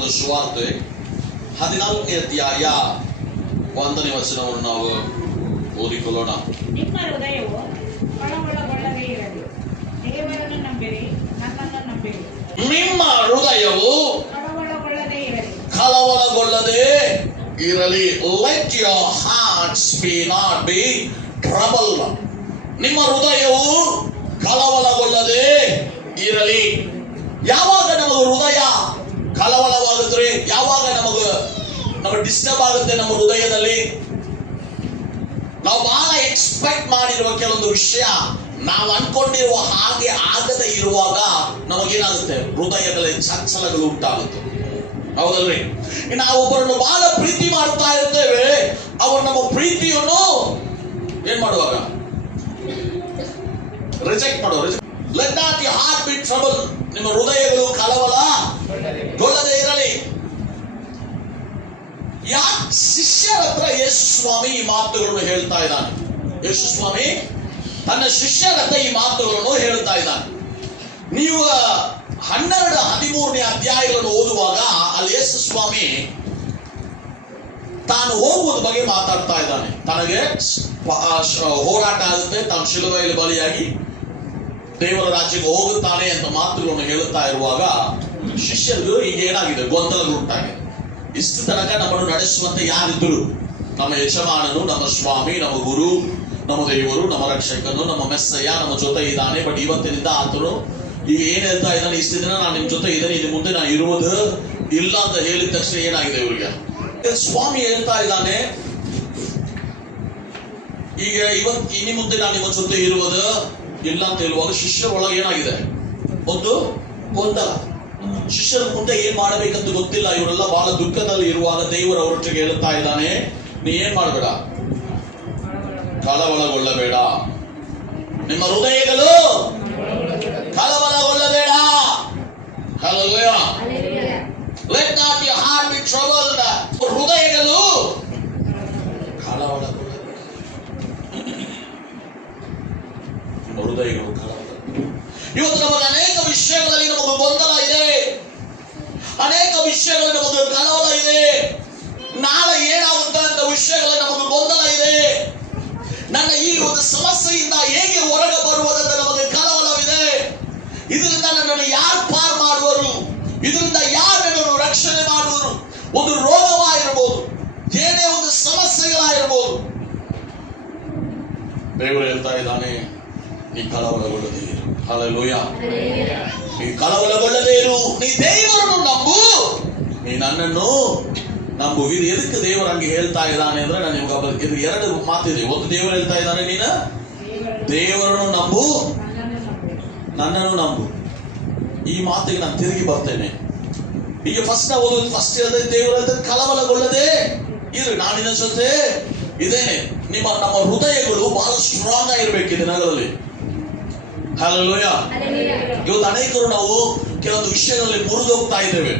ಬರೆದ ಸುವಾರ್ತೆ 14ನೇ ಅಧ್ಯಾಯ 1ನೇ ವಚನವನ್ನು ನಾವು ಓದಿಕೊಳ್ಳೋಣ. ನಿಮ್ಮ ಹೃದಯವು ಕಳವಳಗೊಳ್ಳದೇ ಇರಲಿ, ದೇವರನ್ನು ನಂಬಿರಿ, ನನ್ನನ್ನು ನಂಬಿರಿ. ನಿಮ್ಮ ಹೃದಯವು ಕಳವಳಗೊಳ್ಳದೇ ಇರಲಿ. Let your hearts be not be troubled. ನಿಮ್ಮ ಹೃದಯವು ಕಳವಳಗೊಳ್ಳದೇ ಇರಲಿ. ಯಾವಾಗ ನಮ್ಮ ಹೃದಯ ಕಳವಳವಾಗುತ್ತೆ, ಯಾವಾಗ ನಮಗೆ ಡಿಸ್ಟರ್ಬ್ ಆಗುತ್ತೆ ನಮ್ಮ ಹೃದಯದಲ್ಲಿ, ನಾವು ಬಹಳ ಎಕ್ಸ್ಪೆಕ್ಟ್ ಮಾಡಿರುವ ಕೆಲವೊಂದು ವಿಷಯ ನಾವು ಅನ್ಕೊಂಡಿರುವ ಹಾಗೆ ಆಗದೆ ಇರುವಾಗ ನಮಗೇನಾಗುತ್ತೆ, ಹೃದಯದಲ್ಲಿ ಚಂಚಲಗಳು ಉಂಟಾಗುತ್ತೆ. ಹೌದಲ್ರಿ? ನಾವು ಒಬ್ಬರನ್ನು ಬಹಳ ಪ್ರೀತಿ ಮಾಡ್ತಾ ಇರ್ತೇವೆ, ಅವರು ನಮ್ಮ ಪ್ರೀತಿಯನ್ನು ಏನ್ ಮಾಡುವಾಗ ರಿಜೆಕ್ಟ್ ಮಾಡೋರು. Let not your heart B trouble. ನಿಮ್ಮ ಹೃದಯಗಳು ಕಳವಳಗೊಳ್ಳದೇ ಇರಲಿ. ಯಾಕೆ ಶಿಷ್ಯರ ಹತ್ರ ಯೇಸು ಸ್ವಾಮಿ ಈ ಮಾತುಗಳನ್ನು ಹೇಳ್ತಾ ಇದ್ದಾನೆ? ಯೇಸು ಸ್ವಾಮಿ ತನ್ನ ಶಿಷ್ಯರ ಹತ್ರ ಈ ಮಾತುಗಳನ್ನು ಹೇಳ್ತಾ ಇದ್ದಾನೆ. ನೀವು 12-13ನೇ ಅಧ್ಯಾಯಗಳನ್ನು ಓದುವಾಗ ಅಲ್ಲಿ ಯೇಸು ಸ್ವಾಮಿ ತಾನು ಹೋಗುವುದ ಬಗ್ಗೆ ಮಾತಾಡ್ತಾ ಇದ್ದಾನೆ. ತನಗೆ ಹೋರಾಟ ಆಗುತ್ತೆ, ತಾನು ಶಿಲುಬೆಯಲ್ಲಿ ಬಲಿಯಾಗಿ ದೇವರ ರಾಜ್ಯಕ್ಕೆ ಹೋಗುತ್ತಾನೆ ಅಂತ ಮಾತುಗಳನ್ನು ಹೇಳುತ್ತಾ ಇರುವಾಗ ಶಿಷ್ಯರಿಗೂ ಈಗ ಏನಾಗಿದೆ, ಗೊಂದಲಗಳು ಉಂಟಾಗಿದೆ. ಇಷ್ಟು ತನಕ ನಮ್ಮನ್ನು ನಡೆಸುವಂತೆ ಯಾರಿದ್ರು? ನಮ್ಮ ಯಜಮಾನನು, ನಮ್ಮ ಸ್ವಾಮಿ, ನಮ್ಮ ಗುರು, ನಮ್ಮ ದೇವರು, ನಮ್ಮ ರಕ್ಷಕನು, ನಮ್ಮ ಮೆಸ್ಸಯ್ಯ ನಮ್ಮ ಜೊತೆ ಇದ್ದಾನೆ. ಬಟ್ ಇವತ್ತಿನಿಂದ ಆತನು ಈಗ ಏನ್ ಹೇಳ್ತಾ ಇದ್ದಾನೆ, ಇಷ್ಟು ದಿನ ನಾನು ನಿಮ್ ಜೊತೆ ಇದ್ದೇನೆ, ಇನ್ನು ಮುಂದೆ ನಾನು ಇರುವುದು ಇಲ್ಲ ಅಂತ ಹೇಳಿದ ತಕ್ಷಣ ಏನಾಗಿದೆ ಇವರಿಗೆ? ಸ್ವಾಮಿ ಹೇಳ್ತಾ ಇದ್ದಾನೆ, ಈಗ ಇನ್ನು ಮುಂದೆ ನಾನು ನಿಮ್ಮ ಜೊತೆ ಇರುವುದು ಇಲ್ಲ ಅಂತ ಹೇಳುವಾಗ ಶಿಷ್ಯರ ಒಳಗೆ ಏನಾಗಿದೆ, ಒಂದು ಗೊಂದಲ. ಶಿಷ್ಯರ ಮುಂದೆ ಏನ್ ಮಾಡಬೇಕಂತ ಗೊತ್ತಿಲ್ಲ. ಇವರೆಲ್ಲ ಬಹಳ ದುಃಖದಲ್ಲಿ ಇರುವಾಗ ದೇವರು ಅವರೊಟ್ಟಿಗೆ ಹೇಳ್ತಾ ಇದ್ದಾನೆ, ನೀ ಏನ್ ಮಾಡಬೇಡ, ಕಳವಳಗೊಳ್ಳಬೇಡ. ನಿಮ್ಮ ಹೃದಯಗಳು ಕಳವಳಗೊಳ್ಳಬೇಡ. Hallelujah. Let not your heart be troubled. ಹೃದಯಗಳು ಕಳವಳಗೊಳ್ಳಬೇಡ. ನಿಮ್ಮ ಹೃದಯಗಳು ಕಳವಳ. ಇವತ್ತು ನಮಗೆ ಅನೇಕ ವಿಷಯಗಳಲ್ಲಿ ನಮಗೆ ಗೊಂದಲ ಇದೆ, ಅನೇಕ ವಿಷಯಗಳಲ್ಲಿ ನಮಗೆ ಕಳವಳ ಇದೆ. ನಾಳೆ ಏನಾಗುತ್ತೆ ಅಂತ ವಿಷಯಗಳಲ್ಲಿ ನಮಗೆ ಗೊಂದಲ ಇದೆ. ನನ್ನ ಈ ಒಂದು ಸಮಸ್ಯೆಯಿಂದ ಹೇಗೆ ಹೊರಗೆ ಬರುವುದಂತ ನಮಗೆ ಕಳವಳವಿದೆ. ಇದರಿಂದ ನನ್ನನ್ನು ಯಾರು ಪಾರ್ ಮಾಡುವರು, ಇದರಿಂದ ಯಾರು ನನ್ನನ್ನು ರಕ್ಷಣೆ ಮಾಡುವರು? ಒಂದು ರೋಗವಾಗಿರಬಹುದು, ಏನೇ ಒಂದು ಸಮಸ್ಯೆಗಳಾಗಿರ್ಬೋದು. ದೇವರು ಹೇಳ್ತಾ ಇದ್ದಾನೆ, ನೀ ಕಳವಳಗೊಳ್ಳದೇ ಇರು. ಹಲ್ಲೆಲೂಯಾ. ನೀ ಕಳವಳಗೊಳ್ಳದೇ ಇರು. ನೀ ದೇವರನ್ನು ನಂಬು, ನೀ ನನ್ನನ್ನು ನಂಬು. ಇದು ಎದಕ್ಕೆ ದೇವರು ಹಂಗೆ ಹೇಳ್ತಾ ಇದ್ದಾನೆ ಅಂದ್ರೆ, ನಾನು ನಿಮ್ಗೆ ಇದು ಎರಡು ಮಾತಿದೆ. ಒಂದು ದೇವರು ಹೇಳ್ತಾ ಇದ್ದಾನೆ, ನೀನು ದೇವರನ್ನು ನಂಬು, ನನ್ನನ್ನು ನಂಬು. ಈ ಮಾತಿಗೆ ನಾನು ತಿರುಗಿ ಬರ್ತೇನೆ. ಈಗ ಫಸ್ಟ್ ಹೇಳಿದ್ರೆ ದೇವರು ಹೇಳ್ತಾರೆ ಕಳವಳಗೊಳ್ಳದೆ ಇರು, ನಾನು ನಿನ್ನ ಜೊತೆ ಇದೇನೆ. ನಮ್ಮ ಹೃದಯಗಳು ಬಹಳ ಸ್ಟ್ರಾಂಗ್ ಆಗಿರ್ಬೇಕು ಈ ದಿನಗಳಲ್ಲಿ. ಹಲ್ಲೆಲೂಯಾ. ಇವತ್ತು ಅನೇಕರು ನಾವು ಕೆಲವೊಂದು ವಿಷಯಗಳಲ್ಲಿ ಮುರಿದೋಗ್ತಾ ಇದ್ದೇವೆ.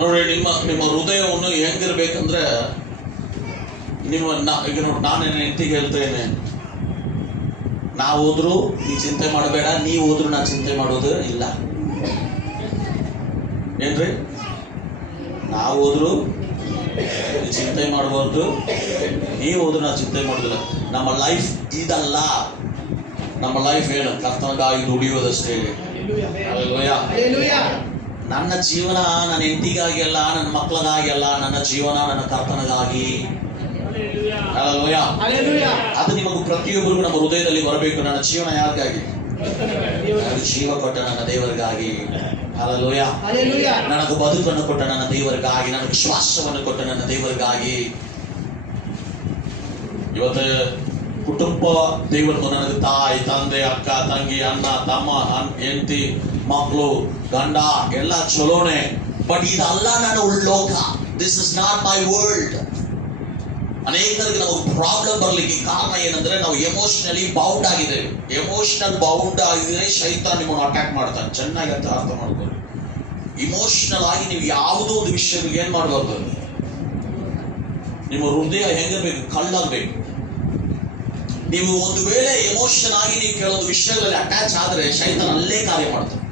ನೋಡಿ, ನಿಮ್ಮ ಹೃದಯವನ್ನು ಹೆಂಗಿರ್ಬೇಕಂದ್ರೆ, ಈಗ ನೋಡಿ, ನಾನು ನನ್ನ ಹೆಂಡತಿಗೆ ಹೇಳ್ತೇನೆ, ನಾವು ಹೋದ್ರು ನೀ ಚಿಂತೆ ಮಾಡಬೇಡ, ನೀವು ಹೋದ್ರು ನಾ ಚಿಂತೆ ಮಾಡೋದು ಇಲ್ಲ. ಏನ್ರಿ? ನಾವು ಹೋದ್ರು ಚಿಂತೆ ಮಾಡಬಾರ್ದು, ನೀವು ಹೋದ್ರು ನಾ ಚಿಂತೆ ಮಾಡೋದಿಲ್ಲ. ನಮ್ಮ ಲೈಫ್ ಇದಲ್ಲ. ನಮ್ಮ ಲೈಫ್ ಏನು? ಕರ್ತನಿಗಾಗಿ ದುಡಿಯೋದಷ್ಟೇ. ನನ್ನ ಜೀವನ ನನ್ನ ಹೆಂಡತಿಗಾಗಿ ಅಲ್ಲ, ನನ್ನ ಮಕ್ಕಳಿಗಾಗಿ ಅಲ್ಲ, ನನ್ನ ಜೀವನ ನನ್ನ ಕರ್ತನಿಗಾಗಿ. ಅದು ನಿಮಗೆ ಪ್ರತಿಯೊಬ್ಬರಿಗೂ ನಮ್ಮ ಹೃದಯದಲ್ಲಿ ಬರಬೇಕು. ನನ್ನ ಜೀವನ ಯಾರಿಗಾಗಿ? ನನಗೆ ಜೀವ ಕೊಟ್ಟ ನನ್ನ ದೇವರಿಗಾಗಿ. ಹಲ್ಲೆಲೂಯಾ. ನನಗೆ ಬದುಕನ್ನು ಕೊಟ್ಟ ನನ್ನ ದೇವರಿಗಾಗಿ, ನನಗೆ ಶ್ವಾಸವನ್ನು ಕೊಟ್ಟ ನನ್ನ ದೇವರಿಗಾಗಿ. ಇವತ್ತು ಕುಟುಂಬ ದೇವರನ್ನು ನನಗೆ ತಾಯಿ, ತಂದೆ, ಅಕ್ಕ, ತಂಗಿ, ಅಣ್ಣ, ತಮ್ಮ, ಹೆಂಡತಿ, ಮಕ್ಕಳು, ಗಂಡ ಎಲ್ಲ ಚಲೋನೆ. ಬಟ್ ಇದಲ್ಲ ನನ್ನ ಉಳ್ಳೋಕ. This is not my world. ಅನೇಕರಿಗೆ ನಾವು ಪ್ರಾಬ್ಲಮ್ ಬರ್ಲಿಕ್ಕೆ ಕಾರಣ ಏನಂದ್ರೆ, ನಾವು ಎಮೋಷನಲಿ ಬೌಂಡ್ ಆಗಿದ್ದೇವೆ. ಎಮೋಷನಲ್ ಬೌಂಡ್ ಆಗಿದ್ರೆ ಶೈತಾನ್ ನಿಮ್ಮನ್ನು ಅಟ್ಯಾಕ್ ಮಾಡ್ತಾನೆ. ಚೆನ್ನಾಗಿ ಅಂತ ಅರ್ಥ ಮಾಡ್ಕೊಳ್ಳಿ. ಇಮೋಷನಲ್ ಆಗಿ ನೀವು ಯಾವುದೋ ಒಂದು ವಿಷಯಕ್ಕೆ ಏನ್ ಮಾಡಬಾರ್ದು, ನಿಮ್ಮ ಹೃದಯ ಹೆಂಗಿರ್ಬೇಕು? ಕಳ್ಳಾಗಬೇಕು. ನೀವು ಒಂದು ವೇಳೆ ಎಮೋಷನ್ ಆಗಿ ನೀವು ಕೆಲವೊಂದು ವಿಷಯಗಳಲ್ಲಿ ಅಟ್ಯಾಚ್ ಆದ್ರೆ ಶೈತಾನ್ ಅಲ್ಲೇ ಕಾರ್ಯ ಮಾಡ್ತಾನೆ.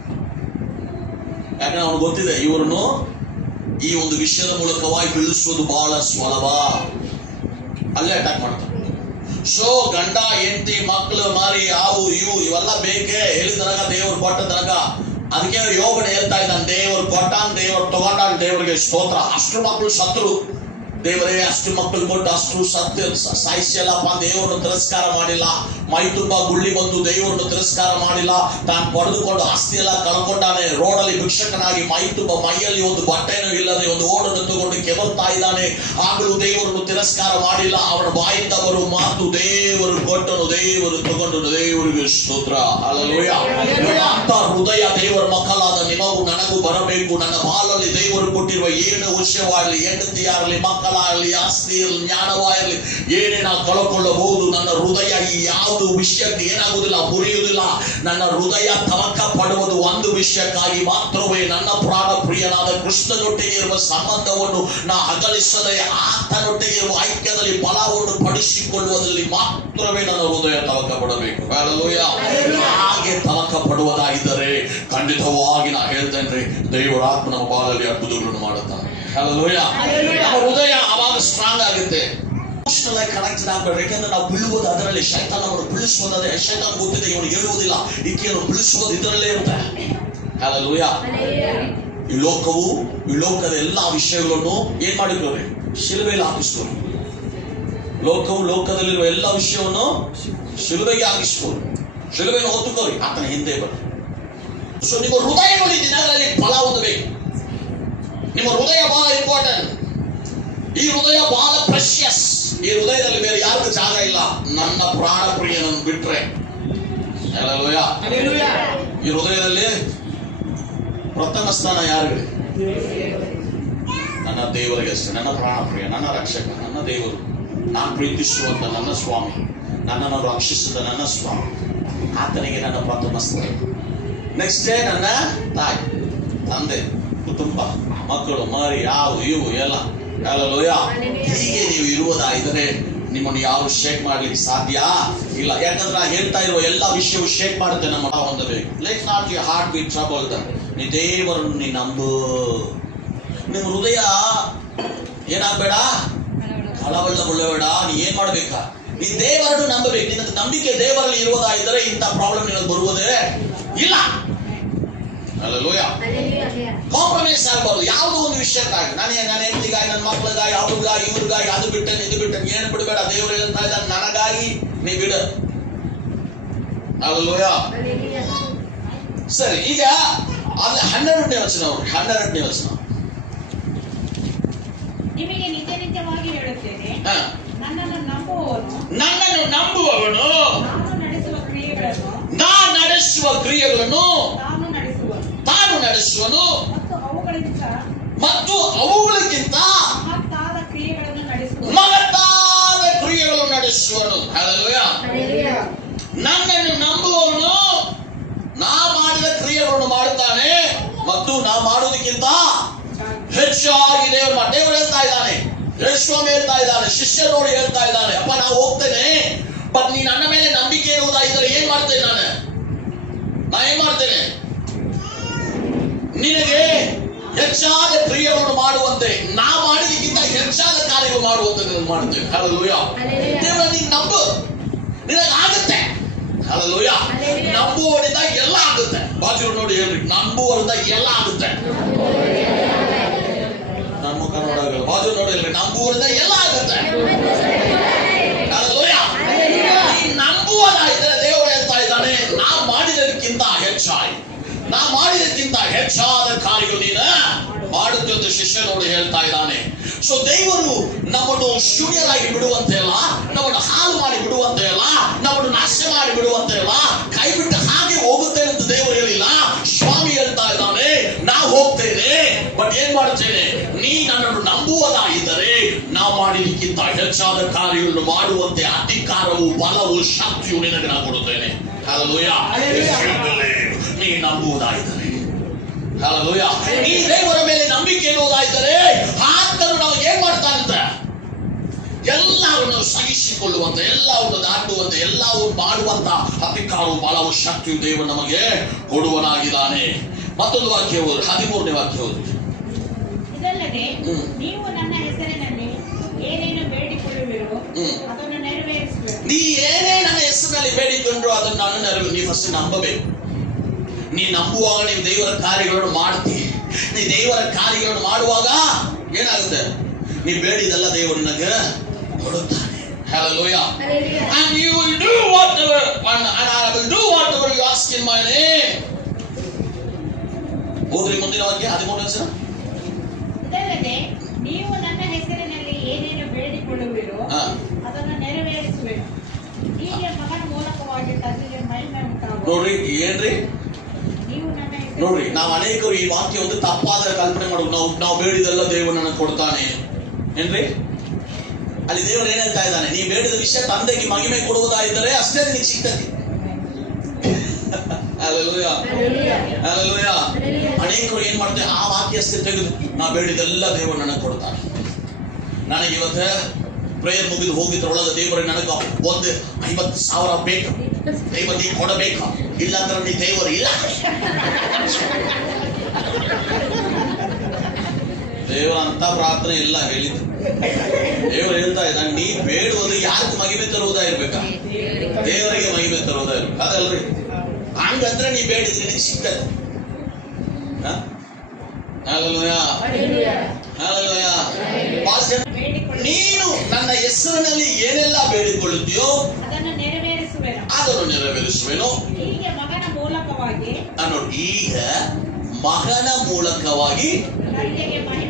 ಯಾಕಂದ್ರೆ ಅವ್ನು ಗೊತ್ತಿದೆ ಇವ್ರನ್ನು ಈ ಒಂದು ವಿಷಯದ ಮೂಲಕವಾಗಿ ಬೀಳಿಸೋದು ಬಹಳ ಸುಲಭ. ಅಲ್ಲೇ ಅಟ್ಯಾಕ್ ಮಾಡ್ತಾರೆ. ಸೊ ಗಂಡ ಹೆಂಡತಿ ಮಕ್ಕಳು ಮಾರಿ ಯಾವು ಇವು ಇವೆಲ್ಲ ಬೇಕೇ. ಹೇಳಿದನಗ ದೇವ್ರು ಕೊಟ್ಟದನಗ. ಅದಕ್ಕೆ ಯೋಗನ ಹೇಳ್ತಾ ಇದ್ದಾನೆ, ದೇವರು ಕೊಟ್ಟಾನ್, ದೇವರು ತಗೊಂಡಾನ್, ದೇವರಿಗೆ ಸ್ತೋತ್ರ. ಅಷ್ಟು ಮಕ್ಕಳು ಸತ್ರು, ದೇವರೇ ಅಷ್ಟು ಮಕ್ಕಳು ಕೊಟ್ಟು ಅಷ್ಟು ಸಾಯಿಸಲ್ಲಪ್ಪ. ದೇವರನ್ನು ತಿರಸ್ಕಾರ ಮಾಡಿಲ್ಲ. ಮೈ ತುಂಬಾ ಗುಳ್ಳಿ ಬಂದು ದೇವರನ್ನು ತಿರಸ್ಕಾರ ಮಾಡಿಲ್ಲ. ತಾನು ಪಡೆದುಕೊಂಡು ಆಸ್ತಿ ಎಲ್ಲ ಕಳ್ಕೊಂಡಾನೆ. ರೋಡಲ್ಲಿ ಭಿಕ್ಷಕನಾಗಿ ಮೈ ತುಂಬ ಮೈಯಲ್ಲಿ ಒಂದು ಬಟ್ಟೆನೂ ಇಲ್ಲದೆ ಒಂದು ಓಡನ್ನು ತಗೊಂಡು ಕೆಬರ್ತಾ ಇದ್ದಾನೆ. ಆಗಲೂ ದೇವರನ್ನು ತಿರಸ್ಕಾರ ಮಾಡಿಲ್ಲ. ಅವನ ಬಾಯಿಂದ ಬರುವ ಮಾತು, ದೇವರು ಕೊಟ್ಟನು, ದೇವರು ತಗೊಂಡನು, ದೇವರಿಗೆ ಸ್ತೋತ್ರ. ಹಲ್ಲೆಲೂಯಾ. ಅಂತ ಹೃದಯ ದೇವರ ಮಕ್ಕಳಾದ ನಿಮಗೂ ನನಗೂ ಬರಬೇಕು. ನನ್ನ ಬಾಳಲ್ಲಿ ದೇವರು ಕೊಟ್ಟಿರುವ ಏನು ವಿಷಯವಾಗಲಿ, ಹೆಂಡತಿಯಾಗಲಿ, ಮಕ್ಕಳಾಗಲಿ, ಆಸ್ತಿ ಇರಲಿ, ಜ್ಞಾನವಾಗಿರಲಿ, ಏನೇ ನಾವು ಕಳ್ಕೊಳ್ಳಬಹುದು. ನನ್ನ ಹೃದಯ ಈ ಯಾವುದು ವಿಷಯಕ್ಕೆ ಏನಾಗುವುದಿಲ್ಲ, ಮುರಿಯುವುದಿಲ್ಲ. ನನ್ನ ಹೃದಯ ತವಕ ಪಡುವುದು ಒಂದು ವಿಷಯಕ್ಕಾಗಿ ಮಾತ್ರವೇ. ನನ್ನ ಪ್ರಾಣ ಪ್ರಿಯನಾದ ಕೃಷ್ಣನೊಟ್ಟಿಗೆ ಇರುವ ಸಂಬಂಧವನ್ನು ನಾ ಅಗಲಿಸದೆ ಆತನೊಟ್ಟಿಗೆ ಇರುವ ಐಕ್ಯದಲ್ಲಿ ಫಲವನ್ನು ಪಡಿಸಿಕೊಳ್ಳುವುದರಲ್ಲಿ ಮಾತ್ರವೇ ನನ್ನ ಹೃದಯ ತವಕ ಪಡಬೇಕು. ಹಾಗೆ ತವಕ ಪಡುವುದಾಗಿದ್ದರೆ ಖಂಡಿತವಾಗಿ ನಾ ಹೇಳ್ತೇನೆ, ದೇವರ ಆತ್ಮ ನಮ್ಮ ಬಾಳಲ್ಲಿ ಅದ್ಭುತಗಳನ್ನು ಮಾಡುತ್ತಾನೆ. ಹಲ್ಲೆಲೂಯಾ. ನಮ್ಮ ಹೃದಯ ಅವಾಗ ಸ್ಟ್ರಾಂಗ್ ಆಗುತ್ತೆ. ಕನೆಕ್ಟೆಡ್ ಆಗಬೇಕು. ಯಾಕಂದ್ರೆ ನಾವು ಬೀಳುವುದು ಅದರಲ್ಲಿ. ಶೈತಾನವನ್ನು ಬೀಳಿಸುವುದಾದ್ರೆ ಶೈತಾನ ಗೊತ್ತಿದೆ, ಇವನು ಹೇಳುವುದಿಲ್ಲ, ಈಕೆಯನ್ನು ಬೀಳಿಸುವುದು ಇದರಲ್ಲೇ ಇರುತ್ತೆ. ಹಲ್ಲೆಲೂಯಾ. ಈ ಲೋಕದ ಎಲ್ಲಾ ವಿಷಯಗಳನ್ನು ಏನ್ ಮಾಡಿಕೊಳ್ಳಿ, ಶಿಲುಬೆಯಲ್ಲಿ ಹಾಕಿಸ್ಕೊಳ್ಳಿ. ಲೋಕದಲ್ಲಿರುವ ಎಲ್ಲ ವಿಷಯವನ್ನು ಶಿಲುಬೆಗೆ ಹಾಕಿಸ್ಕೊಳ್ಳಿ. ಶಿಲುಬೆಯನ್ನು ಹೊತ್ತುಕೊಳ್ಳಿ, ಆತನ ಹಿಂದೆ ಬನ್ನಿ. ಸೊ ನಿಮ್ಮ ಹೃದಯಗಳು ಈ ದಿನಗಳಲ್ಲಿ ಫಲ ಹೊಂದಬೇಕು. ನಿಮ್ಮ ಹೃದಯ ಬಹಳ ಇಂಪಾರ್ಟೆಂಟ್. ಈ ಹೃದಯ ಬಹಳ ಪ್ರೆಷಿಯಸ್. ಈ ಹೃದಯದಲ್ಲಿ ಬೇರೆ ಯಾರಿಗೂ ಜಾಗ ಇಲ್ಲ, ನನ್ನ ಪ್ರಾಣ ಪ್ರಿಯನನ್ನು ಬಿಟ್ರೆ. ಹಲ್ಲೆಲೂಯಾ. ಈ ಹೃದಯದಲ್ಲಿ ಪ್ರಥಮ ಸ್ಥಾನ ಯಾರಿಗೆ? ನನ್ನ ದೇವರಿಗೆ ಅಷ್ಟೇ. ನನ್ನ ಪ್ರಾಣ ಪ್ರಿಯ, ನನ್ನ ರಕ್ಷಕ, ನನ್ನ ದೇವರು, ನಾನು ಪ್ರೀತಿಸುವಂತ ನನ್ನ ಸ್ವಾಮಿ, ನನ್ನನ್ನು ರಕ್ಷಿಸಿದ ನನ್ನ ಸ್ವಾಮಿ, ಆತನಿಗೆ ನನ್ನ ಪ್ರಥಮ ಸ್ಥಾನ. ನೆಕ್ಸ್ಟ್ ಡೇ ನನ್ನ ತಾಯಿ, ತಂದೆ, ಕುಟುಂಬ, ಮಕ್ಕಳು, ಮರಿ, ಯಾವು ಇವು ಎಲ್ಲ. ಹಲ್ಲೆಲೂಯಾ. ಹೀಗೆ ನೀವು ಇರುವುದಾದರೆ ನಿಮ್ಮನ್ನು ಯಾರು ಶೇಕ್ ಮಾಡ್ಲಿಕ್ಕೆ ಸಾಧ್ಯ ಇಲ್ಲ. ಯಾಕಂದ್ರೆ ನಾ ಹೇಳ್ತಾ ಇರುವ ಎಲ್ಲ ವಿಷಯವು ಶೇಕ್ ಮಾಡುತ್ತೆ. ನಮ್ಮ ಹೊಂದಬೇಕು. Let not your heart be troubled. ನೀ ದೇವರನ್ನು ನೀ ನಂಬು. ನಿಮ್ಮ ಹೃದಯ ಏನಾಗಬೇಡ, ಕಳವಳಗೊಳ್ಳಬೇಡ. ನೀ ಏನ್ ಮಾಡ್ಬೇಕಾ, ನೀ ದೇವರನ್ನು ನಂಬಬೇಕು. ನಿನ್ನ ನಂಬಿಕೆ ದೇವರಲ್ಲಿ ಇರುವುದಾದರೆ ಇಂಥ ಪ್ರಾಬ್ಲಮ್ ನಿನಗೆ ಬರುವುದೇ ಇಲ್ಲ. ಹಲ್ಲೆಲೂಯಾ. ಕಾಂಪ್ರಮೈಸ್ ಆಗಬಾರ್ದು ಯಾವುದೋ ಒಂದು ವಿಷಯಕ್ಕಾಗಿ. ನನ್ನ ಹೆಂಡತಿಗಾಗಿ, ನನ್ನ ಮಕ್ಕಳಿಗಾಗಿ, ಅವ್ರಿಗಾಗಿ, ಇವ್ರಿಗಾಗಿ, ಅದು ಬಿಟ್ಟೆ ಇದು ಬಿಟ್ಟೆ ಏನು ಬಿಡಬೇಡ. ದೇವರು ಹೇಳ್ತಾ ಇದ್ದಾನೆ, ನನಗಾಗಿ ನೀ ಬಿಡ. ಹಲ್ಲೆಲೂಯಾ. ಸರಿ, ಈಗ ಅಲ್ಲಿ 12ನೇ ವಚನ ನೋಡಿ. 12ನೇ ವಚನ. ನಿಮಗೆ ನಿತ್ಯ ನಿತ್ಯವಾಗಿ ಹೇಳುತ್ತೇನೆ, ನನ್ನನ್ನು ನಂಬುವವನು ನಾನು ನಡೆಸುವ ಕ್ರಿಯೆಗಳನ್ನು ತಾನು ನಡೆಸುವನು ಮತ್ತು ಅವುಗಳಿಗಿಂತ ಮಹತ್ತಾದ ಕ್ರಿಯೆಗಳನ್ನು ನಡೆಸುವನು. ಹಲ್ಲೆಲೂಯಾ. ನನ್ನನ್ನು ನಂಬುವವನು ನಾ ಮಾಡಿದ ಕ್ರಿಯೆಗಳನ್ನು ಮಾಡುತ್ತಾನೆ ಮತ್ತು ನಾ ಮಾಡುವುದಕ್ಕಿಂತ ಹೆಚ್ಚಾಗಿ ದೇವರು ಹೇಳ್ತಾ ಇದ್ದಾನೆ. ಯೇಸುಸ್ವಾಮಿ ಹೇಳ್ತಾ ಇದ್ದಾನೆ, ಶಿಷ್ಯನೋಡು ಹೇಳ್ತಾ ಇದ್ದಾನೆ, ಅಪ್ಪ ನಾ ಹೋಗ್ತೇನೆ, ಬಟ್ ನೀ ನನ್ನ ಮೇಲೆ ನಂಬಿಕೆ ಇರುವುದಾಗಿದ್ದರೆ ಏನ್ ಮಾಡ್ತೇನೆ, ನಾ ಏನ್ ಮಾಡ್ತೇನೆ, ನಿನಗೆ ಹೆಚ್ಚಾದ ಕ್ರಿಯೆಗಳನ್ನು ಮಾಡುವಂತೆ, ನಾ ಮಾಡಿದಕ್ಕಿಂತ ಹೆಚ್ಚಾದ ಕಾರ್ಯಗಳು ಮಾಡುವಂತೆ ನಾನು ಮಾಡ್ತೇನೆ. ಹಲ್ಲೆಲೂಯಾ. ದೇವರ ನೀನು ನಂಬು, ನಿನಗಾಗುತ್ತೆ. ಹಲ್ಲೆಲೂಯಾ. ನಂಬುವವರಿಂದ ಎಲ್ಲ ಆಗುತ್ತೆ. ಬಾಜು ನೋಡಿ ಹೇಳ್ರಿ, ನಂಬುವವರಿಂದ ಎಲ್ಲ ಆಗುತ್ತೆ. ನಮ್ಮ ಕನ್ನಡ ಬಾಜು ನೋಡಿ ಹೇಳ್ರಿ, ನಂಬುವವರಿಂದ ಎಲ್ಲ ಆಗುತ್ತೆ. ಹಲ್ಲೆಲೂಯಾ. ನೀ ನಂಬುವದಾಗಿದ್ದರೆ ದೇವರು ಹೇಳ್ತಾ ಇದ್ದಾನೆ, ನಾ ಮಾಡಿದಕ್ಕಿಂತ ಹೆಚ್ಚಾಗಿ, ನಾ ಮಾಡಿದಕ್ಕಿಂತ ಹೆಚ್ಚಾದ ಕಾರ್ಯಗಳು ನೀನು ಮಾಡುತ್ತೆ ಅಂತ ಶಿಷ್ಯನೋಡು ಹೇಳ್ತಾ ಇದ್ದಾನೆ. ಸೊ ದೇವರು ನಮ್ಮನ್ನು ಶೂನ್ಯರಾಗಿ ಬಿಡುವಂತೆ ಅಲ್ಲ, ನಮ್ಮನ್ನು ಹಾಳು ಮಾಡಿ ಬಿಡುವಂತೆ ಅಲ್ಲ, ನಮ್ಮನ್ನು ನಾಶ ಮಾಡಿ ಬಿಡುವಂತೆ ಅಲ್ಲ, ಕೈ ಬಿಟ್ಟು ಹಾಗೆ ಹೋಗುತ್ತೇನೆ ಅಂತ ದೇವರು ಹೇಳಿಲ್ಲ. ಸ್ವಾಮಿ ಹೇಳ್ತಾ ಇದ್ದಾನೆ, ನಾ ಹೋಗ್ತೇನೆ, ಬಟ್ ಏನ್ ಮಾಡ್ತೇನೆ, ನೀ ನನ್ನನ್ನು ನಂಬುವುದಾಗಿದ್ದರೆ ನಾ ಮಾಡಿದಕ್ಕಿಂತ ಹೆಚ್ಚಾದ ಕಾರ್ಯಗಳನ್ನು ಮಾಡುವಂತೆ ಅಧಿಕಾರವು, ಬಲವು, ಶಕ್ತಿಯು ನಿನಗೆ ನಾ ಕೊಡುತ್ತೇನೆ. ಹಲ್ಲೆಲೂಯಾ. ನೀ ನಂಬುವುದಾಗಿದ್ದರೆ, ಹಲ್ಲೆಲೂಯಾ, ನೀ ದೇವರ ಮೇಲೆ ನಂಬಿಕೆ ಇರುವುದಾಗಿದ್ದರೆ ಆತನು ನಮಗೆ ಏನ್ ಮಾಡ್ತಾನಂತ, ಎಲ್ಲವನ್ನು ಸಹಿಸಿಕೊಳ್ಳುವಂತ, ಎಲ್ಲವನ್ನು ದಾಟುವಂತ, ಎಲ್ಲವನ್ನು ಮಾಡುವಂತ ಅಧಿಕಾರವು, ಬಲವು, ಶಕ್ತಿಯು ದೇವರು ನಮಗೆ ಕೊಡುವನಾಗಿದ್ದಾನೆ. ಮತ್ತೊಂದು ವಾಕ್ಯ ಓದಿ, 13ನೇ ವಾಕ್ಯ ಓದಿ. ಇದಲ್ಲದೆ ನೀವು ನನ್ನ ಹೆಸರಿನಲ್ಲಿ ಏನೇನು ಬೇಡಿಕೊಳ್ಳುವಿರೋ ಅದನ್ನು ನೆರವೇರಿಸುವೆನು. ನೀ ಏನೇ ನನ್ನ ಹೆಸರಿನಲ್ಲಿ ಬೇಡಿಕೊಂಡ್ರು ಅದನ್ನು ನಾನು ನೆರವೇರಿಸುವೆನು. ನೀ ಫಸ್ಟ್ ನಂಬಬೇಕು. ನೀ ನಂಬುವಾಗ ನೀವು ದೇವರ ಕಾರ್ಯಗಳನ್ನು ಮಾಡ್ತೀವಿ. ನೀ ದೇವರ ಕಾರ್ಯಗಳನ್ನು ಮಾಡುವಾಗ ಏನಾಗುತ್ತೆ? ನೀ ಬೇಡಿದೆಲ್ಲ ದೇವರು ನಿನಗೆ ಕೊಡುತ್ತಾನೆ. Hallelujah. And you will do whatever, and I will do whatever you ask in my name. ಓದ್ರಿ ಮುಂದಿನ ವಾಕ್ಯ 13ನೇ ವಚನ. ಇದಲ್ಲದೆ ನೀವು ನನ್ನ ಹೆಸರಿನಲ್ಲಿ ಏನೇನು ಬೇಡಿಕೊಳ್ಳುವಿರೋ ಅದನ್ನು ನೆರವೇರಿಸುವೆನು. ಹೀಗೆ ಮಗನ ಮೂಲಕವಾಗಿ ತಂದೆಗೆ ಮಹಿಮೆ ಉಂಟಾಗುವುದು. ನೋಡ್ರಿ ಏನ್ರಿ? ನೀವು ನನ್ನ ಹೆಸರು ನೋಡ್ರಿ, ನಾವು ಅನೇಕರು ಈ ವಾಕ್ಯ ಒಂದು ತಪ್ಪಾದ ಕಲ್ಪನೆ ಮಾಡುದು. ನಾವು ಬೇಡಿದೆಲ್ಲ ದೇವರು ನನಗೆ ಕೊಡ್ತಾನೆ ಏನ್ರಿ? ಅಲ್ಲಿ ದೇವರು ಏನ್ ಹೇಳ್ತಾ ಇದ್ದಾನೆ? ನೀ ಬೇಡಿದ ವಿಷಯ ತಂದೆಗೆ ಮಹಿಮೆ ಕೊಡುವುದಾಯಿದ್ದರೆ ಅಷ್ಟೇ ನಿನಗೆ ಸಿಗ್ತದೆ. Hallelujah. Hallelujah. ಅನೇಕರು ಏನ್ ಮಾಡ್ತಾರೆ? ಆ ವಾಕ್ಯ ಅಷ್ಟೇ ತೆಗೆದು ನಾ ಬೇಡಿದೆಲ್ಲ ದೇವರು ನನಗೆ ಕೊಡ್ತಾನೆ. ನನಗೆ ಇವತ್ತು ಪ್ರೇಯರ್ ಮುಗಿದು ಹೋಗಿದ್ರೊಳಗೆ ದೇವರು ನನಗೆ ಒಂದು 50,000 ಬೇಕು, ದೇವರು ನೀ ಕೊಡಬೇಕು, ಇಲ್ಲಾಂದ್ರೆ ನೀ ದೇವರು ಇಲ್ಲ. ದೇವರ ಅಂತ ಪ್ರಾರ್ಥನೆ ಇಲ್ಲ ಹೇಳಿದ್ದು. ದೇವರು ಹೇಳ್ತಾ ಇದ್ದಾನೆ, ನೀ ಬೇಡುವುದು ಯಾರಿಗೆ ಮಹಿಮೆ ತರುವುದಾ ಇರ್ಬೇಕಾ? ದೇವರಿಗೆ ಮಹಿಮೆ ತರುವುದಾ ಇರ್ಬೇಕು. ಅದಲ್ರಿ? ಹಂಗಂದ್ರೆ ನೀ ಬೇಡಿದ್ರೆ ನಿನಗೆ ಸಿಗ್ತದೆ. ನೀನು ನನ್ನ ಹೆಸರಿನಲ್ಲಿ ಏನೆಲ್ಲ ಬೇಡಿಕೊಳ್ಳುತ್ತೀಯೋ ಅದನ್ನು ನೆರವೇರಿಸುವೆನು. ಅದನ್ನು ನೆರವೇರಿಸುವೆನು. ಹೀಗೆ ಮಗನ ಮೂಲಕವಾಗಿ ನೋಡಿ, ಈಗ ಮಗನ ಮೂಲಕವಾಗಿ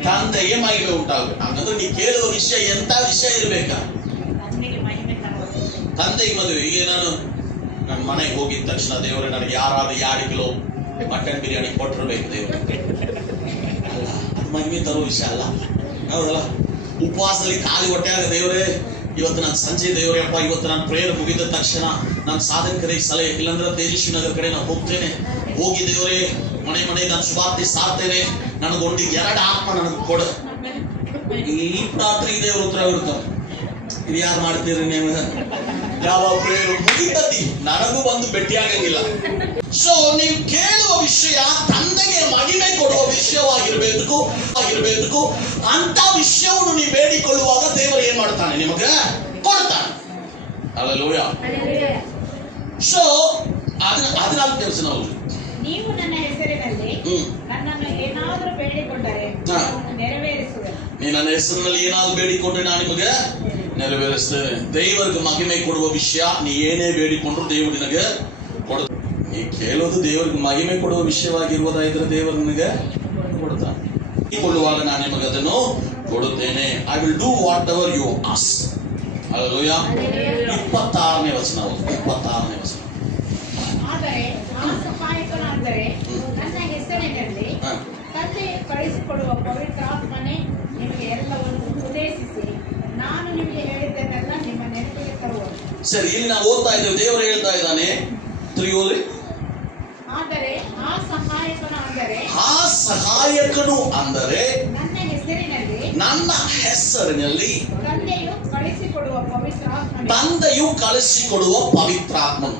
ತಂದೆಗೆ ಮಹಿಮೆ ಉಂಟಾಗಬೇಕು. ಹಾಗಂದ್ರೆ ನೀ ಕೇಳುವ ವಿಷಯ ಎಂತ ವಿಷಯ ಇರ್ಬೇಕಾ? ತಂದೆಗೆ ಮಹಿಮೆ ತರುವುದು. ತಂದೆಗೆ ಮದುವೆ. ಈಗ ನಾನು ನನ್ನ ಮನೆಗೆ ಹೋಗಿದ ತಕ್ಷಣ ದೇವರೇ ನನಗೆ ಯಾರಾದ್ರೂ 2 ಕಿಲೋ ಮಟನ್ ಬಿರಿಯಾನಿ ಕೊಟ್ಟಿರ್ಬೇಕು ದೇವರು. ಅಲ್ಲ, ಅದು ಮಹಿಮೆ ತರುವ ವಿಷಯ ಅಲ್ಲ. ಹೌದಲ್ಲ? ಉಪವಾಸದಲ್ಲಿ ಖಾಲಿ ಹೊಟ್ಟೆಯಾಗ ದೇವರೇ ಇವತ್ತು ನಾನು ಸಂಜೆ ದೇವರೇ ಅಪ್ಪ, ಇವತ್ತು ನಾನು ಪ್ರೇಯರ್ ಮುಗಿದ ತಕ್ಷಣ ನಾನು ಸಾಧಕರಿಗೆ ಸಲಹೆ, ಇಲ್ಲಾಂದ್ರೆ ತೇಜಸ್ವಿ ನಗರ ಕಡೆ ನಾನು ಹೋಗ್ತೇನೆ, ಹೋಗಿ ದೇವರೇ ಮನೆ ನಾನು ಸುವಾರ್ತೆ ಸಾರ್ತೇನೆ, ನನಗೊಂದು 2 ಆತ್ಮ ನನಗೆ ಕೊಡು. ಈ ರಾತ್ರಿ ದೇವರು ಉತ್ತರ ಇರ್ತಾರೆ. ಇದು ಯಾರು ಮಾಡ್ತೀರಿ ನೀವು? ಯಾವ ಪ್ರೇಯರ್ ಮುಗಿತತಿ ನನಗೂ ಬಂದು ಭೇಟಿಯಾಗಂಗಿಲ್ಲ. ಸೊ ನೀವು ಕೇಳುವ ವಿಷಯ ತಂದೆಗೆ ಮಹಿಮೆ ಕೊಡುವ ವಿಷಯವಾಗಿರ್ಬೇಕು. ಅಂತ ವಿಷಯವನ್ನು ನೀವು ಬೇಡಿಕೊಳ್ಳುವಾಗ ದೇವರು ಏನ್ ಮಾಡ್ತಾನೆ? ನಿಮಗೆ ಕೊಡ್ತಾನೆ. ಹಲ್ಲೆಲೂಯಾ. ಸೊ ಅದನ್ನ ಕೆಲಸ ನಾವು ನೀವು ನನ್ನ ಹೆಸರಿನಲ್ಲಿ ನನ್ನನ್ನು ಏನಾದರೂ ಬೇಡಿಕೊಂಡರೆ ಅದನ್ನು ನೆರವೇರಿಸುವೆ. ನೀ ನನ್ನ ಹೆಸರಿನಲ್ಲಿ ಏನಾದ್ರು ಬೇಡಿಕೊಂಡ್ರೆ ನಾನು ನಿಮಗೆ ನೆರವೇರಿಸ್ತೇನೆ. ದೇವರಿಗೆ ಮಹಿಮೆ ಕೊಡುವ ವಿಷಯ ನೀ ಏನೇ ಬೇಡಿಕೊಂಡ್ರು ದೇವರು ನಿನಗೆ ಕೊಡ. ನೀ ಕೇಳೋದು ದೇವರಿಗೆ ಮಹಿಮೆ ಕೊಡುವ ವಿಷಯವಾಗಿರುವುದಾದ್ರೆ ದೇವರು ನಿನಗೆ ಕೊಡ್ತಾನೆ. ಕೊಳ್ಳುವಾಗ ನಾನು ನಿಮಗೆ ಅದನ್ನು ಕೊಡುತ್ತೇನೆ. I will do whatever you ask. Hallelujah. 26ನೇ ವಚನ. 26ನೇ ವಚನ. ಆದರೆ ಆ ಸಹಾಯಕನಾದರೆ ನನ್ನ ಹೆಸರಿನಲ್ಲಿ ತಂದೆಯು ಕಳಿಸಿಕೊಡುವ ಪವಿತ್ರಾತ್ಮನೇ ನಿಮಗೆ ಎಲ್ಲವನ್ನು ಉಪದೇಶಿಸಿ ನಾನು ನಿಮಗೆ ಹೇಳಿದ್ದನ್ನೆಲ್ಲ ನಿಮ್ಮ ನೆನಪಿಗೆ ತರುವುದು. ಸರಿ, ಇಲ್ಲಿ ನಾವು ಓದ್ತಾ ಇದ್ದೇವೆ. ದೇವರು ಹೇಳ್ತಾ ಇದ್ದಾನೆ, ಆದರೆ ಆ ಸಹಾಯಕನು ಅಂದರೆ ನನ್ನ ಹೆಸರಿನಲ್ಲಿ ತಂದೆಯು ಕಳಿಸಿಕೊಡುವ ಪವಿತ್ರಾತ್ಮನು.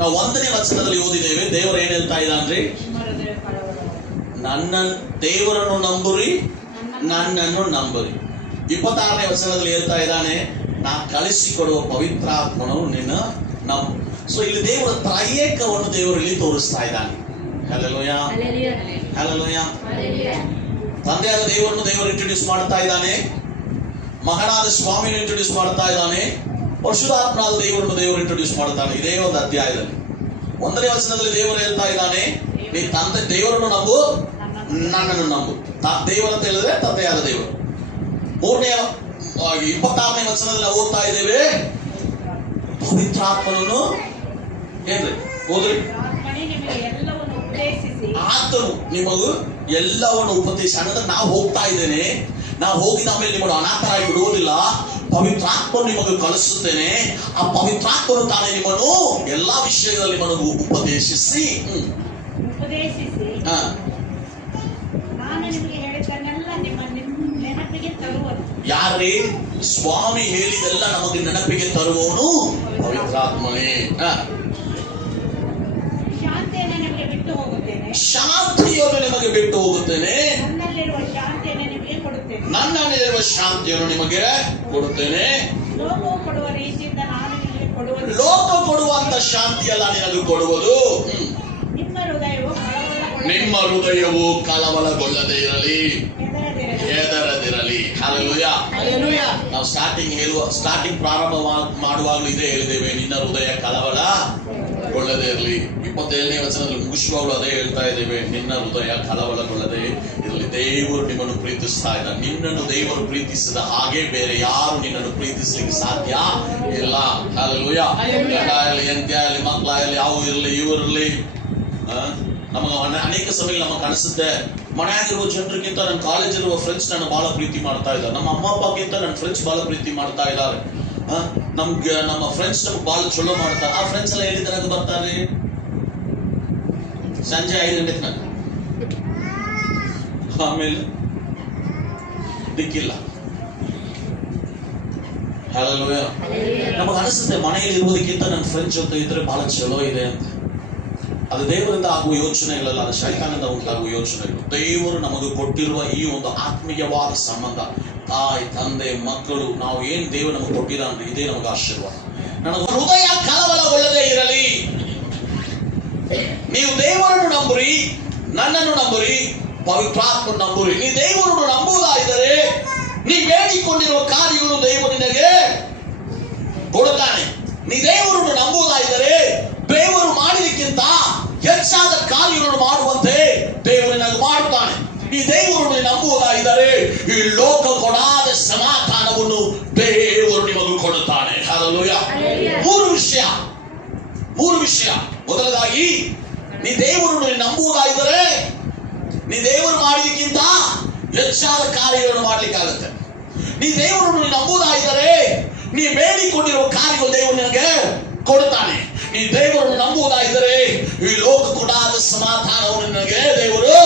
ನಾವು 1ನೇ ವಚನದಲ್ಲಿ ಓದಿದ್ದೇವೆ. ದೇವರು ಏನ್ ಹೇಳ್ತಾ ಇದ್ದಾನ್ರಿ? ದೇವರನ್ನು ನಂಬುರಿ, ನನ್ನನ್ನು ನಂಬುರಿ. 26ನೇ ವಚನದಲ್ಲಿ ಹೇಳ್ತಾ ಇದ್ದಾನೆ, ನಾ ಕಳಿಸಿಕೊಡುವ ಪವಿತ್ರಾತ್ಮನು ನಿನ್ನ ನಂಬು. ಸೊ ಇಲ್ಲಿ ದೇವರ ತ್ರೈಏಕವನ್ನು ದೇವರು ಇಲ್ಲಿ ತೋರಿಸ್ತಾ ಇದ್ದಾನೆ. ಹಲ್ಲೆಲೂಯಾ. ಹಲ್ಲೆಲೂಯಾ. ತಂದೆಯಾದ ದೇವರನ್ನು ದೇವರು ಇಂಟ್ರೊಡ್ಯೂಸ್ ಮಾಡ್ತಾ ಇದ್ದಾನೆ, ಮಗನಾದ ಸ್ವಾಮಿನ ಇಂಟ್ರೊಡ್ಯೂಸ್ ಮಾಡ್ತಾ ಇದ್ದಾನೆ, ಪರಿಶುದ್ಧಾತ್ಮನಾದ ದೇವರನ್ನು ದೇವರು ಇಂಟ್ರೊಡ್ಯೂಸ್ ಮಾಡ್ತಾನೆ. ಇದೇ ಒಂದು ಅಧ್ಯಾಯದಲ್ಲಿ 1ನೇ ವಚನದಲ್ಲಿ ದೇವರು ಹೇಳ್ತಾ ಇದ್ದಾನೆ, ನೀ ತಂದೆ ದೇವರನ್ನು ನಂಬು, ನನ್ನನ್ನು ನಂಬು. ದೇವರ ಅಂತ ಹೇಳಿದ್ರೆ ತಂದೆಯಾದ ದೇವರು. 26ನೇ ವಚನದಲ್ಲಿ ನಾವು ಓದ್ತಾ ಇದ್ದೇವೆ, ಪವಿತ್ರಾತ್ಮನನ್ನು ಏನ್ರಿ ಓದ್ರಿ? ಆತನು ನಿಮಗೂ ಎಲ್ಲವನ್ನು ಉಪದೇಶ. ಅಂದ್ರೆ ನಾವು ಹೋಗ್ತಾ ಇದ್ದೇನೆ, ನಾವು ಹೋಗಿದ ಮೇಲೆ ನಿಮ್ಮನ್ನು ಅನಾಥರಾಗಿ ಬಿಡುವುದಿಲ್ಲ. ಪವಿತ್ರಾತ್ಮನು ನಿಮಗೆ ಕಳಿಸುತ್ತೇನೆ. ಆ ಪವಿತ್ರಾತ್ಮನು ತಾನೇ ನಿಮ್ಮನ್ನು ಎಲ್ಲಾ ವಿಷಯಗಳಲ್ಲಿ ನಿಮ್ಮನ್ನು ಉಪದೇಶಿಸಿ ನಾನು ನಿಮಗೆ ಹೇಳಿದ್ದನ್ನೆಲ್ಲ ನಿಮ್ಮ ನೆನಪಿಗೆ ತರುವುದು. ಯಾರೇ? ಸ್ವಾಮಿ ಹೇಳಿದೆಲ್ಲ ನಮಗೆ ನೆನಪಿಗೆ ತರುವವನು ಪವಿತ್ರಾತ್ಮನೇ. ಶಾಂತಿಯನ್ನು ನಿಮಗೆ ಬಿಟ್ಟು ಹೋಗುತ್ತೇನೆ, ಶಾಂತಿಯನ್ನು ನಿಮಗೆ ಬಿಟ್ಟು ಹೋಗುತ್ತೇನೆ, ನನ್ನಲ್ಲಿರುವ ಶಾಂತಿಯನ್ನು ನಿಮಗೆ ಕೊಡುತ್ತೇನೆ. ನನ್ನಲ್ಲಿರುವ ಶಾಂತಿಯನ್ನು ನಿಮಗೆ ಕೊಡುತ್ತೇನೆ. ಲೋಕವು ಕೊಡುವ ರೀತಿಯಿಂದ ನಾನು ನಿಮಗೆ ಕೊಡುವುದು. ಲೋಕ ಕೊಡುವಂತ ಶಾಂತಿಯಲ್ಲ ನಿನಗೆ ಕೊಡುವುದು. ನಿಮ್ಮ ಹೃದಯವು ನಿಮ್ಮ ಹೃದಯವು ಕಳವಳಗೊಳ್ಳದೆ ಇರಲಿ, ಹೆದರದಿರಲಿ. ಹೆದರದಿರಲಿ. ಹಲ್ಲೆಲೂಯಾ. ನಾವು ಸ್ಟಾರ್ಟಿಂಗ್ ಪ್ರಾರಂಭ ಮಾಡುವಾಗಲೂ ಇದೇ ಹೇಳಿದ್ದೇವೆ, ನಿನ್ನ ಹೃದಯ ಕಳವಳಗೊಳ್ಳದೆ ಇರಲಿ. 27ನೇ ವಚನದಲ್ಲಿ ಮುಗಿಸುವಾಗಲೂ ಅದೇ ಹೇಳ್ತಾ ಇದ್ದೇವೆ, ನಿನ್ನ ಹೃದಯ ಕಳವಳಗೊಳ್ಳದೆ ಇರಲಿ. ದೇವರು ನಿಮ್ಮನ್ನು ಪ್ರೀತಿಸ್ತಾ ಇದ್ದ. ನಿನ್ನನ್ನು ದೇವರು ಪ್ರೀತಿಸಿದ ಹಾಗೆ ಬೇರೆ ಯಾರು ನಿನ್ನನ್ನು ಪ್ರೀತಿಸ್ಲಿಕ್ಕೆ ಸಾಧ್ಯ ಇಲ್ಲ. ಹಲ್ಲೆಲೂಯಾ. ಗಂಡ ಇರಲಿ, ಹೆಂಡತಿ ಇರಲಿ, ಮಕ್ಕಳಾಗಲಿ, ಯಾವ ಇರಲಿ, ಇವರಿರಲಿ, ನಮಗೆ ಅನೇಕ ಸಮಯದಲ್ಲಿ ನಮಗೆ ಅನಿಸುತ್ತೆ, ಮನೆಯಾಗಿರುವ ಜನರಿಗಿಂತ ನನ್ನ ಕಾಲೇಜಲ್ಲಿರುವ ಫ್ರೆಂಡ್ಸ್ ನನ್ನ ಬಹಳ ಪ್ರೀತಿ ಮಾಡ್ತಾ ಇದ್ದಾರೆ, ನಮ್ಮ ಅಮ್ಮ ಅಪ್ಪಗಿಂತ ನನ್ನ ಫ್ರೆಂಡ್ಸ್ ಬಹಳ ಪ್ರೀತಿ ಮಾಡ್ತಾ ಇದ್ದಾರೆ, ನಮ್ಮ ಫ್ರೆಂಡ್ಸ್ ನಮ್ಗೆ ಬಹಳ ಚಲೋ ಮಾಡ್ತಾರೆ. ಆ ಫ್ರೆಂಡ್ಸ್ ಎಲ್ಲ ಹೇಳಿದ್ರೆ ಬರ್ತಾರೆ ಸಂಜೆ 5 ಗಂಟೆಗೆ ನಾನು, ಆಮೇಲೆ ದಿಕ್ಕಿಲ್ಲ. ಹಲ್ಲೆಲೂಯಾ. ನಮಗೆ ಅನಿಸುತ್ತೆ ಮನೆಯಲ್ಲಿ ಇರುವುದಕ್ಕಿಂತ ನನ್ನ ಫ್ರೆಂಡ್ಸ್ ಜೊತೆ ಇದ್ರೆ ಬಹಳ ಚಲೋ ಇದೆ ಅಂತ. ಅದು ದೇವರಿಂದ ಆಗುವ ಯೋಚನೆಗಳಲ್ಲ, ಅದು ಶೈತಾನದಿಂದ ಉಂಟಾಗುವ ಯೋಚನೆಗಳು. ದೇವರು ನಮಗೆ ಕೊಟ್ಟಿರುವ ಈ ಒಂದು ಆತ್ಮೀಯವಾದ ಸಂಬಂಧ, ತಾಯಿ ತಂದೆ ಮಕ್ಕಳು, ನಾವು ಏನ್ ದೇವರು ನಮಗೆ ಕೊಟ್ಟಿದ್ದಾನೆ ಇದೇ ನಮಗೆ ಆಶೀರ್ವಾದ. ನನ್ನ ಹೃದಯ ಕಳವಳಗೊಳ್ಳದೆ ಇರಲಿ. ನೀವು ದೇವರನ್ನು ನಂಬುರಿ, ನನ್ನನ್ನು ನಂಬುರಿ, ಪವಿತ್ರಾತ್ಮ ನಂಬುರಿ. ನೀ ದೇವರನ್ನು ನಂಬುವುದಾದರೆ ನೀ ಬೇಡಿಕೊಂಡಿರುವ ಕಾರ್ಯಗಳು ದೇವರು ನಿನಗೆ ಕೊಡುತ್ತಾನೆ. ನೀ ದೇವರನ್ನು ನಂಬುವುದಾದರೆ ದೇವರು ಮಾಡಿದಕ್ಕಿಂತ ಹೆಚ್ಚಾದ ಕಾರ್ಯಗಳನ್ನು ಮಾಡುವಂತೆ ದೇವರು ನಿನಗೆ ಮಾಡುತ್ತಾನೆ. ಈ ದೇವರನ್ನು ನಂಬುವುದಾದರೆ ಈ ಲೋಕ ಕೊಡಾದ ಸಮಾಧಾನವನ್ನು ದೇವರು ನಿಮಗೆ ಕೊಡುತ್ತಾನೆ. ಹಲ್ಲೆಲೂಯಾ. ಮೂರು ವಿಷಯ. ಮೊದಲದಾಗಿ, ನೀ ದೇವರನ್ನು ನಂಬುವುದಾದರೆ ನೀ ದೇವರು ಮಾಡಿದಕ್ಕಿಂತ ಹೆಚ್ಚಾದ ಕಾರ್ಯಗಳನ್ನು ಮಾಡ್ಲಿಕ್ಕಾಗುತ್ತೆ. ನೀ ದೇವರನ್ನು ನಂಬುವುದಾದರೆ ನೀ ಬೇಡಿಕೊಂಡಿರುವ ಕಾರ್ಯಗಳು ದೇವರು ನಿನಗೆ ಕೊಡುತ್ತಾನೆ. ನೀ ದೇವರನ್ನು ನಂಬುವುದಾದರೆ ಈ ಲೋಕ ಕೊಡಾದ ಸಮಾಧಾನವನ್ನು ನಿನಗೆ ದೇವರು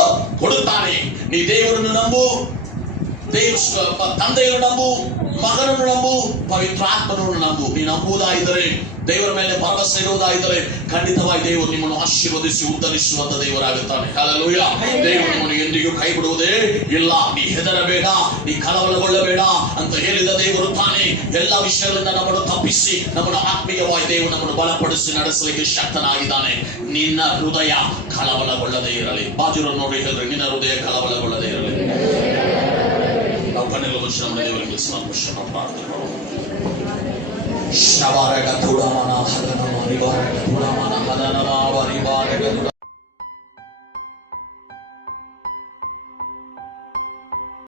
ಕೊಡುತ್ತಾನೆ. ನೀ ದೇವರನ್ನು ನಂಬು, ತಂದೆಯನ್ನು ನಂಬು, ಮಗನನ್ನು ನಂಬು, ಪವಿತ್ರಾತ್ಮನನ್ನು ನಂಬು. ನೀ ನಂಬುವುದಾದರೆ, ದೇವರ ಮೇಲೆ ಭರವಸೆ ಇರುವುದಾದರೆ ಖಂಡಿತವಾಗಿ ದೇವರು ನಿಮ್ಮನ್ನು ಆಶೀರ್ವದಿಸಿ ಉದ್ಧರಿಸುವಂತ ದೇವರಾಗುತ್ತಾನೆ. ಹಲ್ಲೆಲೂಯಾ. ದೇವರು ನಿಮ್ಮನ್ನು ಎಂದಿಗೂ ಕೈ ಬಿಡುವುದೇ ಇಲ್ಲ. ನೀ ಹೆದರಬೇಡ, ನೀ ಕಳವಳಗೊಳ್ಳಬೇಡ ಅಂತ ಹೇಳಿದ ದೇವರು ತಾನೇ ಎಲ್ಲ ವಿಷಯಗಳಿಂದ ನಮ್ಮನ್ನು ತಪ್ಪಿಸಿ ನಮ್ಮನ್ನು ಆತ್ಮೀಯವಾಗಿ ದೇವರು ನಮ್ಮನ್ನು ಬಲಪಡಿಸಿ ನಡೆಸಲಿಕ್ಕೆ ಶಕ್ತನಾಗಿದ್ದಾನೆ. ನಿನ್ನ ಹೃದಯ ಕಳವಳಗೊಳ್ಳದೆ ಇರಲಿ. ಬಾಜುರನ್ನು ನೋಡಿ ಹೇಳಿದ್ರೆ, ನಿನ್ನ ಹೃದಯ ಕಳವಳಗೊಳ್ಳದೆ ಇರಲಿ. ನಾವು ಕಣ್ಣೆಲ್ಲ ಮುಚ್ಚಿ ನಮ್ಮ ದೇವರಿಗೆ ಸಂತೋಷ ಪ್ರಾರ್ಥನೆ ಮಾಡೋಣ. ಶವಾರಗ ತುಡಮನ ಹದನಮ ರಿವಾರಗ ತುಡಮನ ಹದನಮ ವರಿವಾರಗ